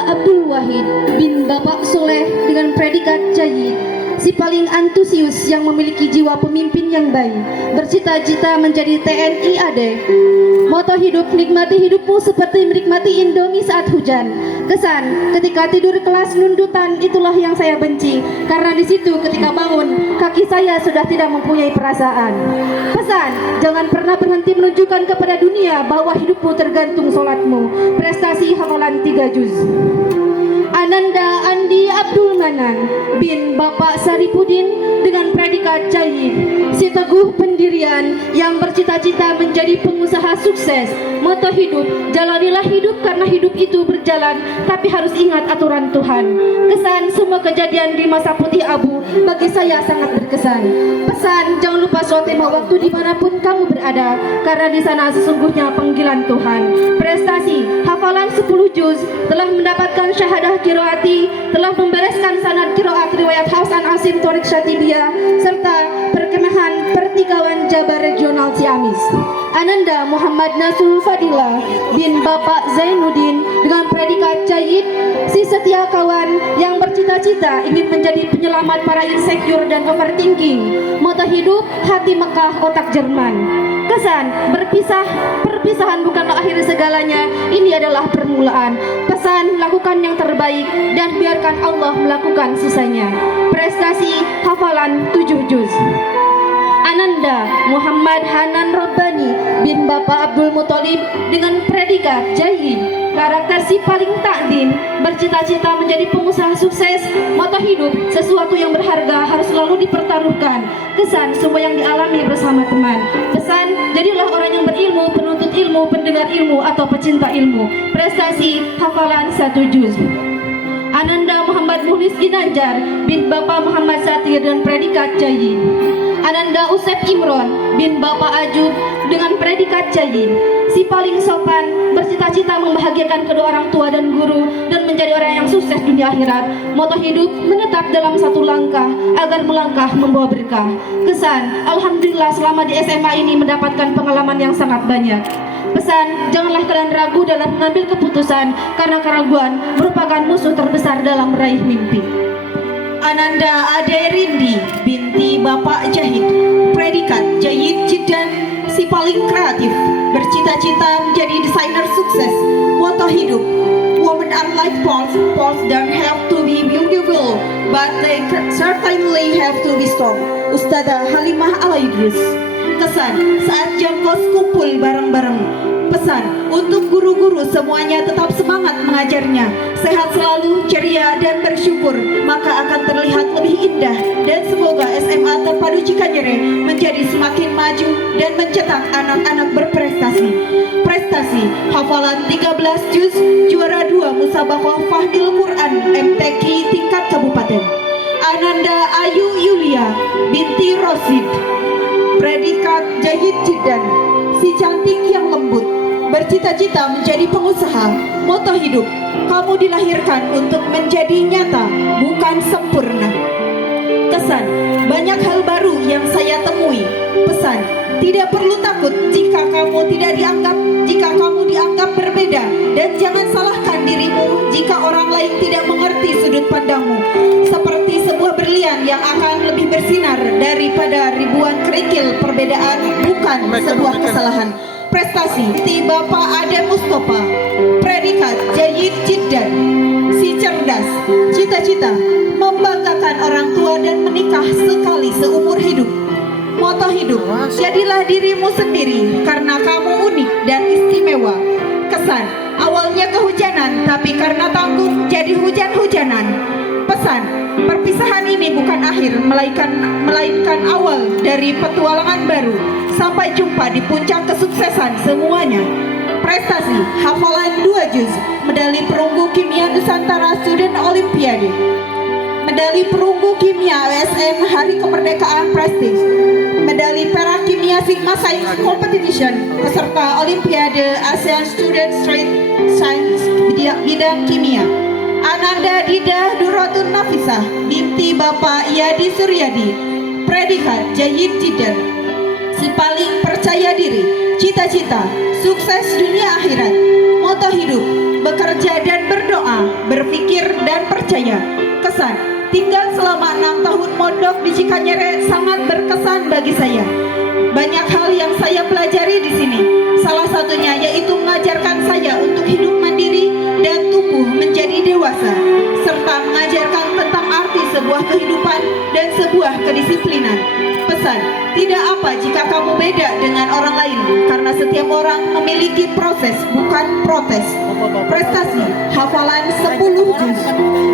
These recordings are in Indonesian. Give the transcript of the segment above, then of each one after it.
Ananda Abdul Wahid bin Bapak Soleh dengan predikat Jayyid, si paling antusius yang memiliki jiwa pemimpin yang baik, bercita-cita menjadi TNI AD. Moto hidup, nikmati hidupmu seperti menikmati Indomie saat hujan. Kesan, ketika tidur kelas nundutan, itulah yang saya benci, karena di situ ketika bangun, kaki saya sudah tidak mempunyai perasaan. Pesan, jangan pernah berhenti menunjukkan kepada dunia bahwa hidupmu tergantung sholatmu. Prestasi hafalan 3 juz. Ananda Andi Abdul Manan bin Bapak Saripudin dengan predikat Jayyid, si teguh pendirian yang bercita-cita menjadi pengusaha sukses. Moto hidup, jalanilah hidup karena hidup itu berjalan, tapi harus ingat aturan Tuhan. Kesan, semua kejadian di masa putih abu bagi saya sangat berkesan. Pesan, jangan lupa sholat 5 waktu dimanapun kamu berada, karena di sana sesungguhnya panggilan Tuhan. Prestasi, hafalan 10 juz, telah mendapatkan syahadah kiroati, telah membereskan sanad kiroat riwayat Haus an Asim Torik Syatibia, serta perkemahan Pertikawan Jabar Regional Ciamis. Ananda Muhammad Nasrul Fadila bin Bapak Zainuddin dengan predikat Jayyid, si setia kawan yang bercita-cita ingin menjadi penyelamat para insecure dan overthinking. Moto hidup, hati Mekah, otak Jerman. Kesan, perpisahan bukanlah akhir segalanya, ini adalah permulaan. Pesan, lakukan yang terbaik dan biarkan Allah melakukan sisanya. Prestasi, hafalan 7 juz. Ananda Muhammad Hanan Rabbani bin Bapak Abdul Muthalib dengan predikat Jayyid, karakter si paling takdim, bercita-cita menjadi pengusaha sukses. Moto hidup, sesuatu yang berharga harus selalu dipertaruhkan. Kesan, semua yang dialami bersama teman. Pesan, jadilah orang yang berilmu, penuntut ilmu, pendengar ilmu atau pecinta ilmu. Prestasi, hafalan 1 juz. Ananda Muhammad Muhlis Ginanjar bin Bapak Muhammad Satir dan predikat Jayyid. Ananda Usep Imron bin Bapak Ajub dengan predikat Jayyid, si paling sopan, bercita-cita membahagiakan kedua orang tua dan guru dan menjadi orang yang sukses dunia akhirat. Moto hidup, menetap dalam satu langkah agar melangkah membawa berkah. Kesan, alhamdulillah selama di SMA ini mendapatkan pengalaman yang sangat banyak. Pesan, janganlah kalian ragu dalam mengambil keputusan, karena keraguan merupakan musuh terbesar dalam meraih mimpi. Ananda Ade Rindi binti Bapak Jahid, predikat Jayyid Jiddan, si paling kreatif, bercita-cita menjadi desainer sukses. Moto hidup, women are like poles, poles don't have to be beautiful, but they certainly have to be strong. Ustadzah Halimah Alaidrus. Kesan, saat jam kos kumpul bareng-bareng. Pesan, untuk guru-guru semuanya tetap semangat mengajarnya, sehat selalu, ceria dan bersyukur, maka akan terlihat lebih indah. Dan semoga SMA Terpadu Cikajere menjadi semakin maju dan mencetak anak-anak berprestasi. Prestasi, hafalan 13 juz, juara 2 Musabaqah Fahdil Quran MTQ tingkat kabupaten. Ananda Ayu Yulia binti Rosid, predikat Jayyid Jiddan, si cantik yang lembut, bercita-cita menjadi pengusaha. Moto hidup, kamu dilahirkan untuk menjadi nyata, bukan sempurna. Kesan, banyak hal baru yang saya temui. Pesan, tidak perlu takut jika kamu dianggap berbeda, dan jangan salahkan dirimu jika orang lain tidak mengerti sudut pandangmu. Seperti sebuah berlian yang akan lebih bersinar daripada ribuan kerikil perbedaan, bukan sebuah kesalahan. Prestasi, ti Bapak Ade Mustafa, predikat Jayyid Jiddan, si cerdas, cita-cita membanggakan orang tua dan menikah sekali seumur hidup. Moto hidup, jadilah dirimu sendiri karena kamu unik dan istimewa. Kesan, awalnya kehujanan, tapi karena tanggung jadi hujan-hujanan. Pesan, perpisahan ini bukan akhir, melainkan awal dari petualangan baru. Sampai jumpa di puncak kesuksesan semuanya. Prestasi, hafalan 2 juz, medali perunggu kimia Nusantara Student Olimpiade, medali perunggu kimia ASN Hari Kemerdekaan Prestige, medali perak kimia Sigma Science Competition peserta Olimpiade ASEAN Student Street Science bidang kimia. Ananda Dida Duratun Nafisah binti Bapak Yadi Suryadi, predikat Jayyid Jiddan, si paling percaya diri, cita-cita, sukses dunia akhirat. Moto hidup, bekerja dan berdoa, berpikir, dan percaya. Kesan, tinggal selama 6 tahun mondok di Cikanyere sangat berkesan bagi saya. Banyak hal yang saya pelajari di sini. Salah satunya yaitu mengajarkan saya untuk hidup mandiri dan tumbuh menjadi dewasa, serta mengajarkan tentang arti sebuah kehidupan dan sebuah kedisiplinan. Pesan, tidak apa jika kamu beda dengan orang lain, karena setiap orang memiliki proses, bukan protes. Prestasi, hafalan 10 juz.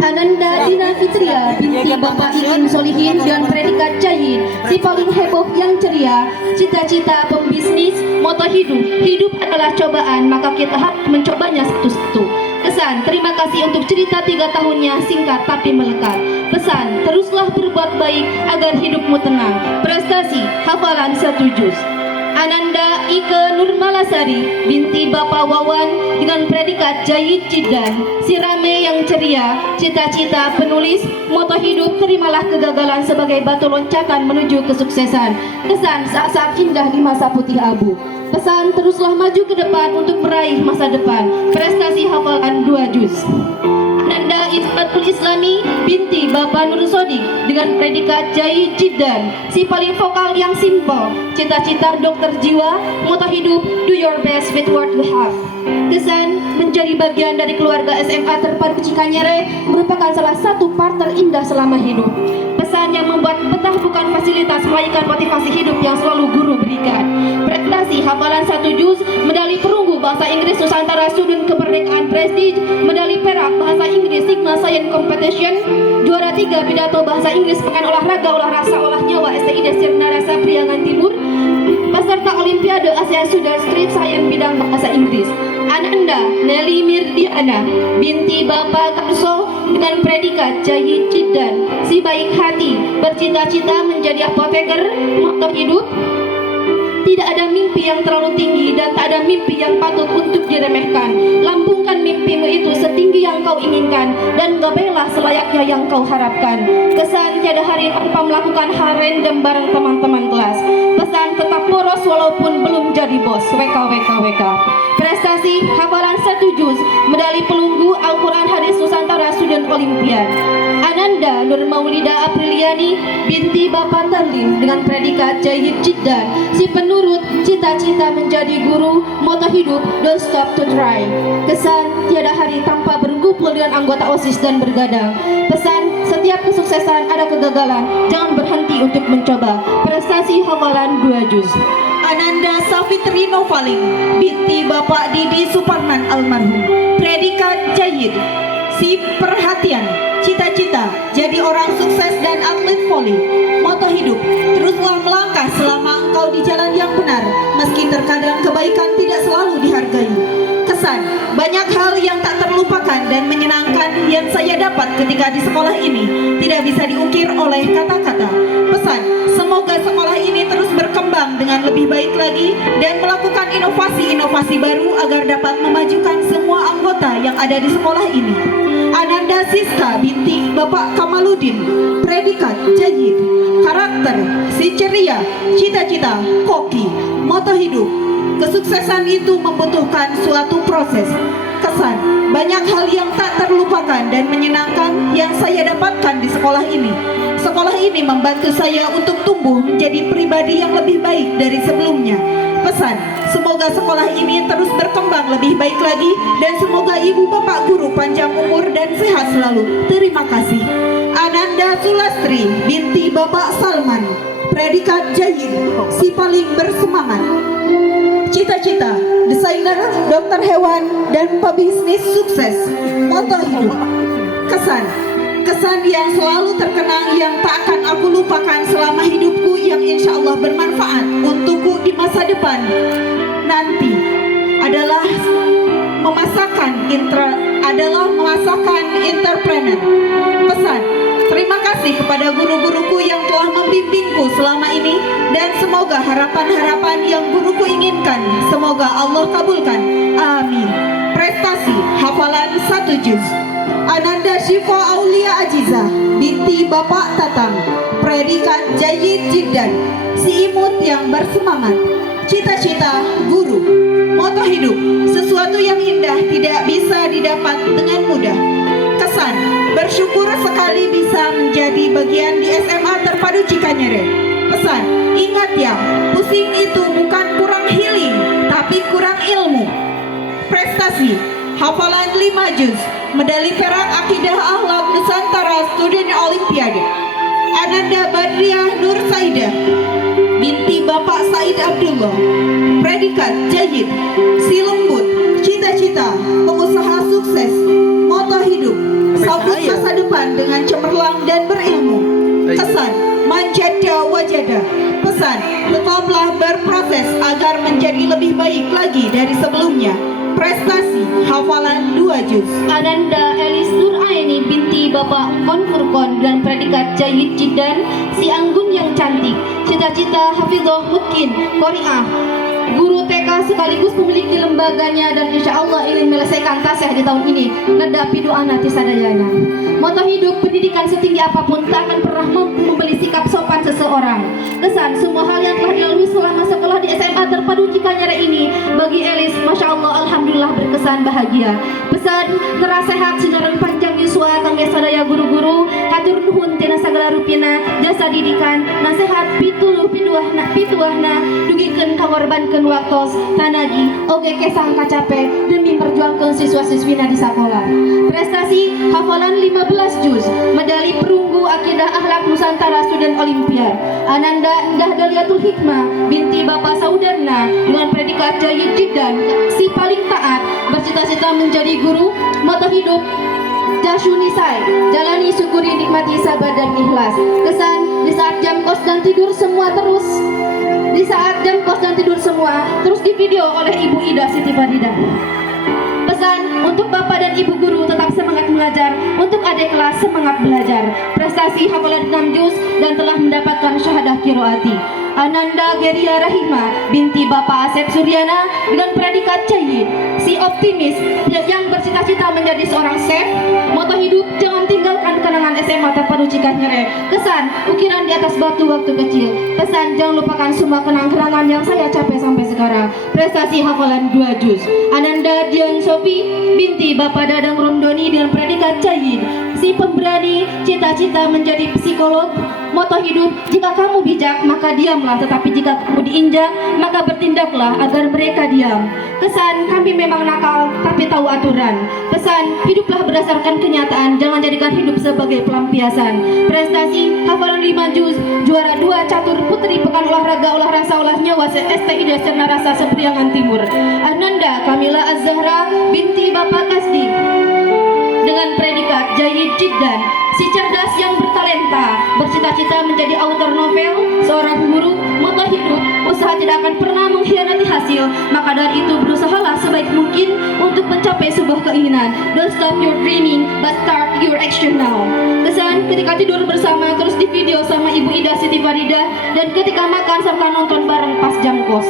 Ananda Dina Fitria binti Bapak Iin Solihin dengan predikat Jahid, si paling heboh yang ceria, cita-cita pembisnis, moto hidup. Hidup adalah cobaan, maka kita harus mencobanya satu-satu. Kesan, terima kasih untuk cerita 3 tahunnya singkat tapi melekat. Pesan, teruslah berbuat baik agar hidupmu tenang. Prestasi, hafalan 1 juz. Ananda Ike Nurmalasari binti Bapak Wawan dengan predikat Jahid Jidan, si rame yang ceria, cita-cita penulis, moto hidup, terimalah kegagalan sebagai batu loncatan menuju kesuksesan. Kesan, saat-saat indah di masa putih abu. Pesan, teruslah maju ke depan untuk meraih masa depan. Prestasi, hafalan 2 juz. Ananda Ismatul Islami binti Bapak Nur Sodik dengan predikat Jahid Jidan, si paling vokal yang simpel, cita-cita dokter jiwa, moto hidup, do your best with what you have. Kesan, menjadi bagian dari keluarga SMA terpadu Cikanyere merupakan salah satu part terindah selama hidup. Pesan yang membuat betah bukan fasilitas, melainkan motivasi hidup yang selalu guru berikan. Prestasi, hafalan 1 juz, medali perunggu bahasa Inggris Nusantara Student Kemerdekaan Prestige, medali perak bahasa Inggris Sigma Science Competition, juara 3 pidato bahasa Inggris Pekan Olahraga Olah Rasa Olah Nyawa STID Sirna Rasa Priangan Timur, peserta Olimpiade Asia Sudan Street Science bidang bahasa Inggris. Ananda Nelly Mirdiana binti Bapak Karso dengan predikat Jahid Jidan, si baik hati, bercita-cita menjadi apoteker, moto hidup, tidak ada mimpi yang terlalu tinggi dan tak ada mimpi yang patut untuk diremehkan. Lampungkan mimpimu itu setinggi yang kau inginkan dan gabailah selayaknya yang kau harapkan. Kesan, tiada hari tanpa melakukan hal random bareng teman-teman kelas. Pesan, tetap poros walaupun belum jadi bos. WKWKWK. Prestasi, hafalan 1 juz, medali pelunggu Al-Quran Hadis Nusantara Student Olimpiad. Ananda Nur Maulida Apriliani binti Bapak Tarlim dengan predikat Jahid Jidan, si penurut, cita-cita menjadi guru, moto hidup, don't stop to try. Kesan, tiada hari tanpa berkumpul dengan anggota OSIS dan bergadang. Pesan, setiap kesuksesan ada kegagalan, jangan berhenti untuk mencoba. Prestasi, hafalan 2 juz. Ananda Safitri Novaling binti Bapak Didi Suparman almarhum, predikat Jahid, si perhatian, cita-cita jadi orang sukses dan atlet voli, moto hidup, teruslah melangkah selama engkau di jalan yang benar, meski terkadang kebaikan tidak selalu dihargai. Kesan, banyak hal yang tak terlupakan dan menyenangkan yang saya dapat ketika di sekolah ini tidak bisa diukir oleh kata-kata. Pesan, semoga sekolah ini terus berkembang dengan lebih baik lagi dan melakukan inovasi-inovasi baru agar dapat memajukan semua anggota yang ada di sekolah ini. Ananda Siska binti Bapak Kamaludin, predikat Jahid, karakter, si ceria, cita-cita, koki, moto hidup. Kesuksesan itu membutuhkan suatu proses. Kesan, banyak hal yang tak terlupakan dan menyenangkan yang saya dapatkan di sekolah ini. Sekolah ini membantu saya untuk tumbuh menjadi pribadi yang lebih baik dari sebelumnya. Pesan, semoga sekolah ini terus berkembang lebih baik lagi dan semoga ibu bapak guru panjang umur dan sehat selalu. Terima kasih. Ananda Sulastri binti Bapak Salman, predikat Jahid, si paling bersemangat. Cita-cita, desainer, dokter hewan, dan pebisnis sukses, moto hidup. Kesan, kesan yang selalu terkenang yang tak akan aku lupakan selama hidupku yang insya Allah bermanfaat untukku di masa depan nanti adalah memasakkan entrepreneur. Pesan, terima kasih kepada guru-guruku yang telah membimbingku selama ini dan semoga harapan-harapan yang guruku inginkan semoga Allah kabulkan. Amin. Prestasi, hafalan 1 juz. Ananda Syifa Aulia Ajiza binti Bapak Tatang, predikat Jahid Jidan, si imut yang bersemangat. Cita-cita guru, moto hidup, sesuatu yang indah tidak bisa didapat dengan mudah. bersyukur sekali bisa menjadi bagian di SMA Terpadu Cikanyere. Pesan, ingat ya, pusing itu bukan kurang healing, tapi kurang ilmu. Prestasi, hafalan 5 juz, medali perak akidah akhlak Nusantara Student Olimpiade. Ananda Badriah Nur Saidah binti Bapak Said Abdullah, predikat Jayyid, si lembut, cita-cita, pengusaha sukses, moto hidup, sambut masa depan dengan cemerlang dan berilmu. Kesan, manjada wajada. Pesan, tetaplah berproses agar menjadi lebih baik lagi dari sebelumnya. Prestasi, hafalan 2 juz. Ananda Elis Nuraini binti Bapak Kon Furkon dan predikat Jayyid Jiddan, si anggun yang cantik, cita-cita hafidhah mungkin Qori'ah, guru TK sekaligus memiliki lembaganya dan insya Allah ingin menyelesaikan tasih di tahun ini. Nadapi doa nanti sadayana. Moto hidup, pendidikan setinggi apapun tak akan pernah mampu membeli sikap sopan seseorang. Kesan, semua hal yang telah dilalui selama sekolah di SMA Terpadu Cikanyere ini bagi Elis, masya Allah, alhamdulillah berkesan bahagia. Pesan, keras sehat sinaran panjang yuswa kangge sadaya guru-guru, hatur nuhun tina sagala rupina jasa didikan, nasihat pituluh pituahna dugikeun kangorbankeun waktos tanagi oge kesang kacape demi perjuangkeun siswa-siswina di sekolah. Prestasi, hafalan 15 juz, medali perunggu akidah akhlak Nusantara Student Olimpiade. Ananda Indah Daliatul Hikmah binti Bapak Saudarna dengan predikat Jayyid Jiddan, si paling taat, bercita-cita menjadi guru, moto hidup Jasunisai, jalani syukuri nikmati sabar dan ikhlas. Kesan, di saat jam kos dan tidur semua terus di video oleh Ibu Ida Siti Faridah. Pesan, untuk Bapak dan Ibu guru tetap semangat mengajar, untuk adik kelas semangat belajar. Prestasi hafalan 6 juz dan telah mendapatkan syahadah qiraati. Ananda Geria Rahima binti Bapak Asep Suryana dengan predikat Jayyid, si optimis yang bercita-cita menjadi seorang chef. Moto hidup, jangan tinggalkan kenangan SMA Terpadu Cikanyere. Kesan, ukiran di atas batu waktu kecil. Pesan, jangan lupakan semua kenang-kenangan yang saya capai sampai sekarang. Prestasi hafalan 2 juz. Ananda Dian Sofi binti Bapak Dadang Romdoni dengan predikat Jayyid, si pemberani, cita-cita menjadi psikolog. Moto hidup, jika kamu bijak maka diamlah, tetapi jika kamu diinjak maka bertindaklah agar mereka diam. Kesan, kami memang nakal tapi tahu aturan. Pesan, hiduplah berdasarkan kenyataan, jangan jadikan hidup sebagai pelampiasan. Prestasi, hafalan 5 juz, juara 2 catur putri pekan olahraga olah rasa olah nyawa STI Dasar Narasa Sepriangan Timur. Ananda Kamila Az-Zahra binti Bapak Kasdi dengan predikat Jayyid Jiddan, si cerdas yang bertalenta, bercita-cita menjadi author novel, seorang guru. Moto hidup, usaha tidak akan pernah mengkhianati hasil, maka dari itu berusahalah sebaik mungkin untuk mencapai sebuah keinginan. Don't stop your dreaming, but start your action now. Kesan, ketika tidur bersama terus di video sama Ibu Ida Siti Faridah, dan ketika makan serta nonton bareng pas jam kos.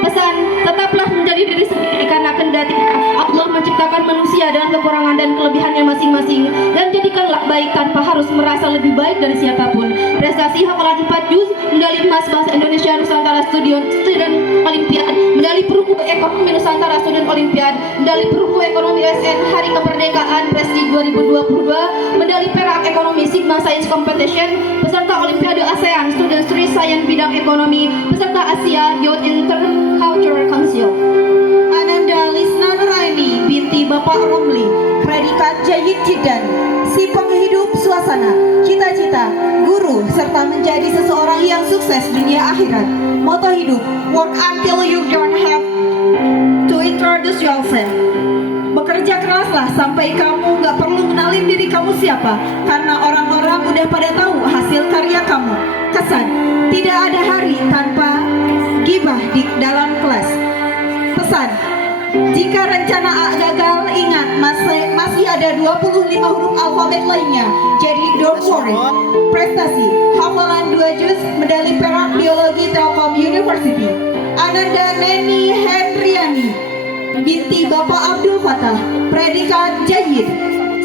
Pesan, tetaplah menjadi diri sendiri karena kendati Allah menciptakan manusia dengan kekurangan dan kelebihannya masing-masing, dan jadikanlah baik tanpa harus merasa lebih baik dari siapapun. Prestasi hafalan 4 juz, medali emas Bahasa Indonesia Nusantara Student Olimpiade, medali perunggu ekonomi Nusantara Student Olimpiade, medali perunggu ekonomi SN Hari Kemerdekaan Presti 2022, medali perak ekonomi Sigma Science Competition, peserta Olimpiade ASEAN Student Street Science bidang ekonomi, peserta Asia Youth Intercultural Council. Ananda Lisna Nuraini binti Bapak Romli, predikat Jayyid Jiddan, si penghidup suasana, cita-cita, guru, serta menjadi seseorang yang sukses dunia akhirat. Moto hidup, work until you don't have to introduce yourself. Bekerja keraslah sampai kamu gak perlu kenalin diri kamu siapa, karena orang-orang udah pada tahu hasil karya kamu. Kesan, tidak ada hari tanpa gibah di dalam kelas. Pesan, jika rencana A gagal, ingat masih ada 25 huruf alfabet lainnya. Jadi don't worry. Prestasi, hafalan 2 juz, medali perak biologi Telkom University. Ananda Neni Hendriani binti Bapak Abdul Fatah, predikat Jayyid,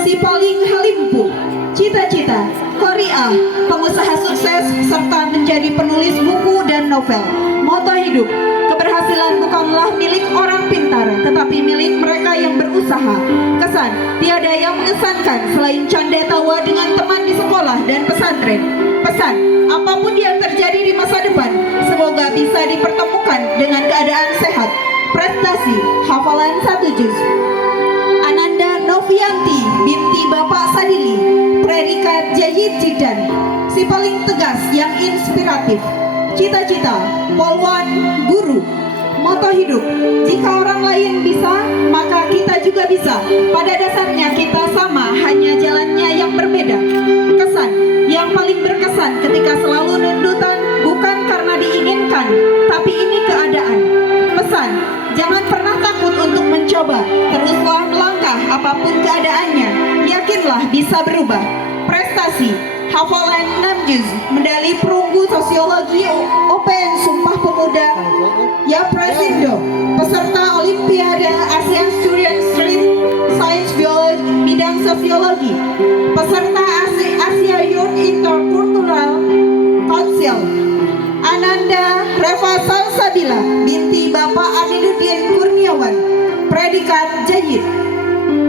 si paling halimpu, cita-cita, Qori'ah, pengusaha sukses serta menjadi penulis buku dan novel. Moto hidup, keberhasilan bukanlah milik orang pintar, tetapi milik murid mereka yang berusaha. Kesan, tiada yang mengesankan selain canda tawa dengan teman di sekolah dan pesantren. Pesan, apapun yang terjadi di masa depan, semoga bisa dipertemukan dengan keadaan sehat. Prestasi, hafalan 1 juz. Ananda Novianti binti Bapak Sadili, predikat Jayyid Jiddan, si paling tegas yang inspiratif. Cita-cita, polwan, guru. Moto hidup, jika orang lain bisa, maka kita juga bisa. Pada dasarnya kita sama, hanya jalannya yang berbeda. Kesan, yang paling berkesan ketika selalu nundutan, bukan karena diinginkan, tapi ini keadaan. Pesan, jangan pernah takut untuk mencoba, teruslah melangkah apapun keadaannya, yakinlah bisa berubah. Prestasi, hafalan 6 juz, medali perunggu sosiologi Open Sumpah Pemuda Ya Presindo, peserta Olimpiade ASEAN Student Street Science Biology bidang sosiologi, peserta Asia Youth Intercultural Council. Ananda Reva Salsabila binti Bapak Aminuddin Kurniawan, predikat Jayyid,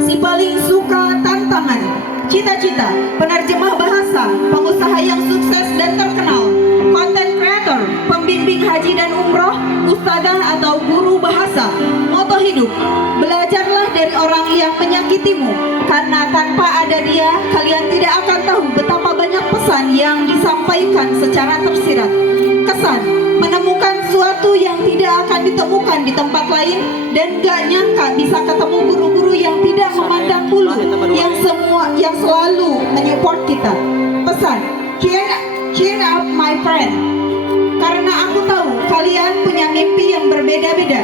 si paling suka tantangan. Cita-cita, penerjemah bahasa, pengusaha yang sukses dan terkenal, content creator, pembimbing haji dan umroh, ustadzah atau guru bahasa. Moto hidup, belajarlah dari orang yang menyakitimu, karena tanpa ada dia, kalian tidak akan tahu betapa banyak pesan yang disampaikan secara tersirat. Kesan, menemukan sesuatu yang tidak akan ditemukan di tempat lain, dan gak nyangka bisa ketemu guru-guru yang tidak memandang bulu, yang selalu menyupport kita. Pesan, cheer up my friend, karena aku tahu kalian punya mimpi yang berbeda-beda.